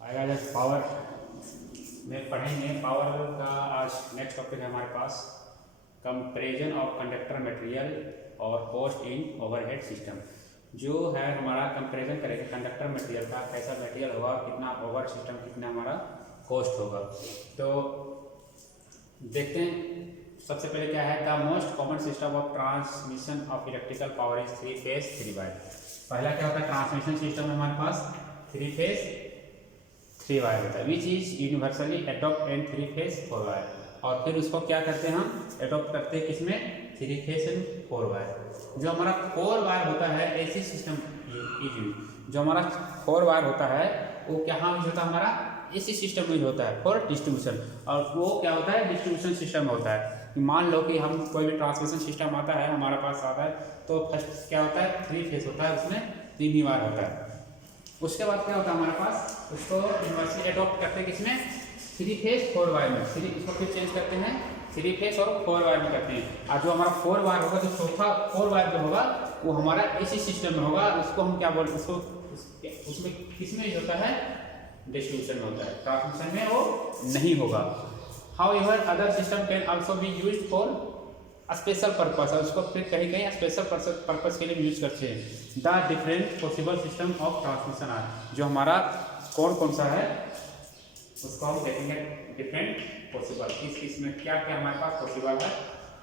आएगा जब पावर में पढ़ेंगे। पावर का आज नेक्स्ट टॉपिक है हमारे पास कंपैरिजन ऑफ कंडक्टर मटेरियल और कॉस्ट इन ओवरहेड सिस्टम। जो है हमारा कंपैरिजन करेंगे कंडक्टर मटेरियल का, कैसा मटेरियल होगा, कितना ओवर सिस्टम, कितना हमारा कॉस्ट होगा। तो देखते हैं सबसे पहले क्या है, the most common system of transmission of electrical power is 3 phase 3 wire. पहला क्या होता है, ट्रांसमिशन सिस्टम में हमारे पास 3 फेज 3 वायर होता है, which is universally adopt and 3 phase 4 wire. और फिर उसको क्या करते हैं, हम एडॉप्ट करते हैं किसमें, 3 फेज एंड 4 वायर। जो हमारा 4 वायर होता है एसी सिस्टम जो हमारा 4 वायर होता है वो क्या यूज होता है, हमारा एसी सिस्टम में होता है फॉर डिस्ट्रीब्यूशन। और वो क्या होता है, डिस्ट्रीब्यूशन सिस्टम में होता है। मान लो कि हम कोई भी ट्रांसमिशन सिस्टम आता है हमारा पास आता है, तो फर्स्ट क्या होता है, 3 फेज होता है, उसमें 3 ही वायर होता है। उसके बाद क्या होता है हमारे पास, उसको यूनिवर्सली एडॉप्ट करते हैं किसमें, 3 फेज 4 वायर में। इसको फिर चेंज करते हैं 3 फेज और 4 वायर में करते हैं। और जो हमारा 4 वायर होगा, जो चौथा 4 वायर जो होगा वो हमारा एसी सिस्टम में होगा। उसको हम क्या बोलते हैं, उसको उसमें किसमें होता है, डिस्ट्रीब्यूशन में होता है, ट्रांसमिशन में वो नहीं होगा। However, other system can also be used for a special purpose। और उसको फिर कहीं कहीं स्पेशल पर्पस के लिए यूज करते हैं। The different possible system of transmission are, जो हमारा कौन सा है उसको हम देखेंगे डिफरेंट पॉसिबल, किस में क्या क्या हमारे पास पॉसिबल है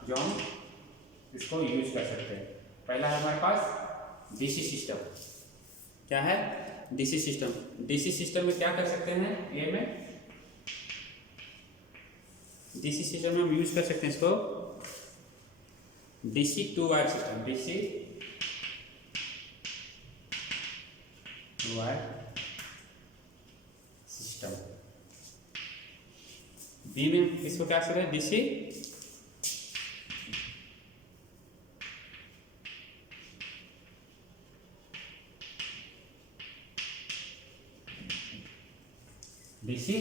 जो हम इसको यूज कर सकते हैं। पहला है हमारे पास डीसी सिस्टम। क्या है, डीसी सिस्टम। डीसी सिस्टम में क्या कर सकते हैं, ए में डीसी सिस्टम में हम यूज कर सकते हैं इसको DC 2 wire system, DC 2 wire system. B में इसको क्या कर सकते हैं, डीसी डीसी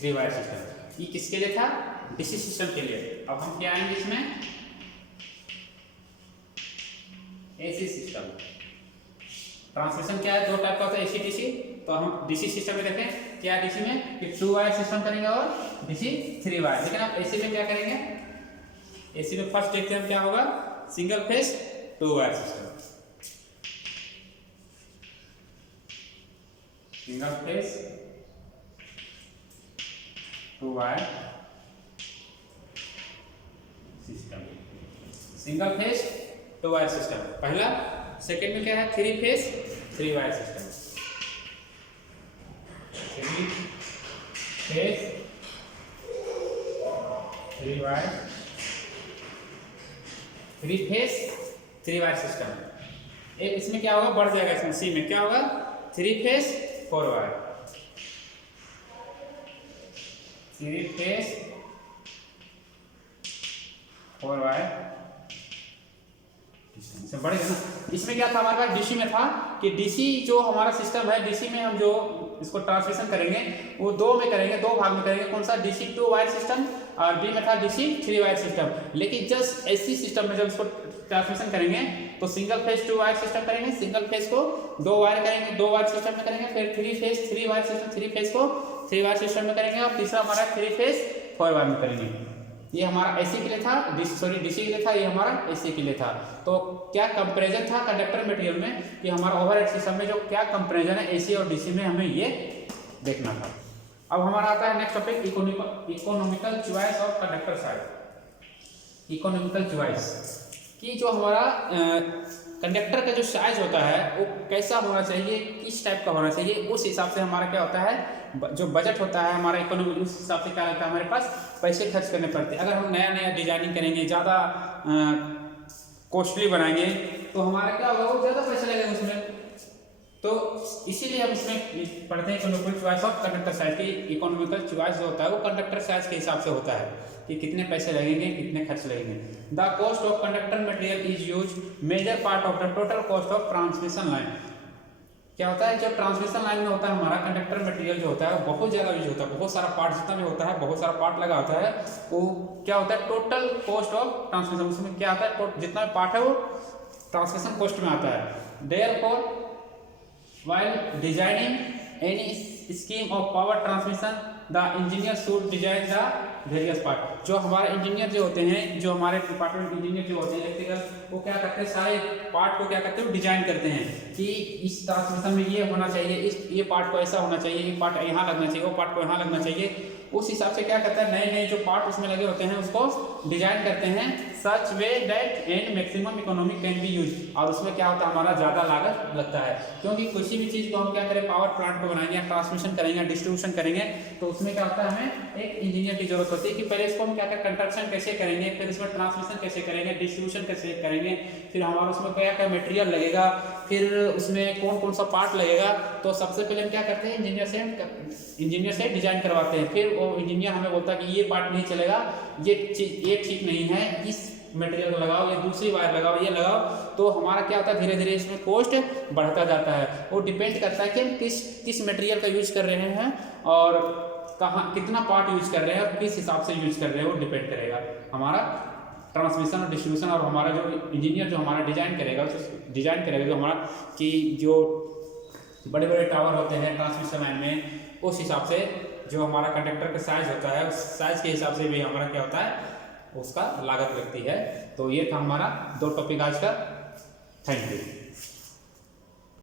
3 वायर सिस्टम। ये किसके लिए था, डीसी सिस्टम के लिए। अब हम क्या आएंगे इसमें, एसी सिस्टम। ट्रांसमिशन क्या है, 2 टाइप का होता है, एसी डीसी। तो हम डीसी सिस्टम में देखें क्या, डीसी में कि 2 वायर सिस्टम करेंगे और डीसी 3 वायर। लेकिन आप एसी में क्या करेंगे, एसी में फर्स्ट देखते हैं हम क्या होगा, single phase 2 wire system. Single phase 2 wire system, single phase 2 wire system पहला। सेकेंड में क्या है, 3 phase 3 wire system. 3 phase 3 wire 3 phase 3 wire system. एक इसमें क्या होगा, बढ़ जाएगा, इसमें सी में क्या होगा, 3 फेज 4 वायर, 3 फेज 4 वायर से बढ़ेगा ना। इसमें क्या था हमारे पास, डीसी में था कि डीसी जो हमारा सिस्टम है, डीसी में हम जो इसको ट्रांसमिशन करेंगे वो 2 में करेंगे, 2 भाग में करेंगे। कौन सा, डीसी 2 वायर सिस्टम, और बी में था डीसी 3 वायर सिस्टम। लेकिन जस्ट एसी सिस्टम में जब इसको ट्रांसमिशन करेंगे तो सिंगल फेज 2 वायर सिस्टम करेंगे, सिंगल फेज को 2 वायर करेंगे, 2 वायर सिस्टम में करेंगे। फिर 3 फेज 3 वायर सिस्टम, 3 फेज को 3 वायर सिस्टम में करेंगे। और तीसरा हमारा 3 फेज 4 वायर में करेंगे। ये हमारा एसी के लिए था, डीसी के लिए था, ये हमारा एसी के लिए था। तो क्या कंपैरिजन था कंडक्टर मटेरियल में कि हमारा ओवरहेड सिस्टम में जो क्या कंपैरिजन है एसी और डीसी में, हमें ये देखना था। अब हमारा आता है next topic, economical choice of conductor size. Economical choice कि जो हमारा कंडक्टर का जो साइज होता है वो कैसा होना चाहिए, किस टाइप का होना चाहिए, उस हिसाब से हमारा क्या होता है, जो बजट होता है हमारा इकोनॉमी, उस हिसाब से क्या होता है, हमारे पास पैसे खर्च करने पड़ते हैं। अगर हम नया नया डिजाइनिंग करेंगे, ज़्यादा कॉस्टली बनाएंगे तो हमारा क्या होगा, वो ज़्यादा पैसे लगेगा उसमें। तो इसीलिए हम इसमें पढ़ते हैं economical choice of conductor size की। इकोनॉमिकल चॉइस जो होता है वो कंडक्टर साइज के हिसाब से होता है कि कितने पैसे लगेंगे, कितने खर्च लगेंगे। The cost of conductor material is use major part of the total cost of transmission line. क्या होता है, जब ट्रांसमिशन लाइन में होता है हमारा कंडक्टर मटेरियल जो होता है वो बहुत ज़्यादा यूज होता है, बहुत सारा पार्ट जितना भी होता है, बहुत सारा पार्ट लगा होता है, वो क्या होता है, टोटल कॉस्ट ऑफ ट्रांसमिशन। उसमें क्या आता है, जितना भी पार्ट है वो ट्रांसमिशन कॉस्ट में आता है। Therefore while designing any scheme of power transmission the engineer should design the various part. जो हमारे इंजीनियर जो होते हैं, जो हमारे डिपार्टमेंट इंजीनियर जो होते हैं इलेक्ट्रिकल, वो क्या करते हैं, सारे पार्ट को क्या करते हैं, डिजाइन करते हैं कि इस ट्रांसमिशन में ये होना चाहिए, इस ये पार्ट को ऐसा होना चाहिए, ये पार्ट यहाँ लगना चाहिए, वो पार्ट को यहाँ लगना चाहिए। उस हिसाब से क्या करता है, नए नए जो पार्ट उसमें लगे होते हैं उसको डिजाइन करते हैं such way that and maximum economic can be use. और उसमें क्या होता है, हमारा ज़्यादा लागत लगता है, क्योंकि किसी भी चीज़ को हम क्या करें, पावर प्लांट को बनाएंगे, ट्रांसमिशन करेंगे, डिस्ट्रीब्यूशन करेंगे, तो उसमें क्या होता है, हमें एक इंजीनियर की जरूरत होती है कि पहले इसको हम क्या करें, कंस्ट्रक्शन कैसे करेंगे, फिर इसमें ट्रांसमिशन कैसे करेंगे, डिस्ट्रीब्यूशन कैसे करेंगे, फिर हमारा उसमें क्या क्या मटेरियल लगेगा, फिर उसमें कौन कौन सा पार्ट लगेगा। तो सबसे पहले हम क्या करते हैं, इंजीनियर से डिजाइन करवाते हैं, फिर वो इंजीनियर हमें बोलता है कि ये पार्ट नहीं चलेगा, ये ठीक नहीं है, इस मटेरियल को लगाओ, ये दूसरी वायर लगाओ, ये लगाओ। तो हमारा क्या होता है, धीरे धीरे इसमें कॉस्ट बढ़ता जाता है। वो डिपेंड करता है कि हम किस मटेरियल का यूज कर रहे हैं और कहाँ कितना पार्ट यूज कर रहे हैं और किस हिसाब से यूज कर रहे हैं, वो डिपेंड करेगा हमारा ट्रांसमिशन और डिस्ट्रीब्यूशन। और हमारा जो इंजीनियर जो हमारा डिजाइन करेगा जो हमारा कि जो बड़े बड़े टावर होते हैं ट्रांसमिशन लाइन में, उस हिसाब से जो हमारा कंडक्टर का साइज होता है, उस साइज के हिसाब से भी हमारा क्या होता है, उसका लागत लगती है। तो ये था हमारा 2 टॉपिक आज का। Thank you.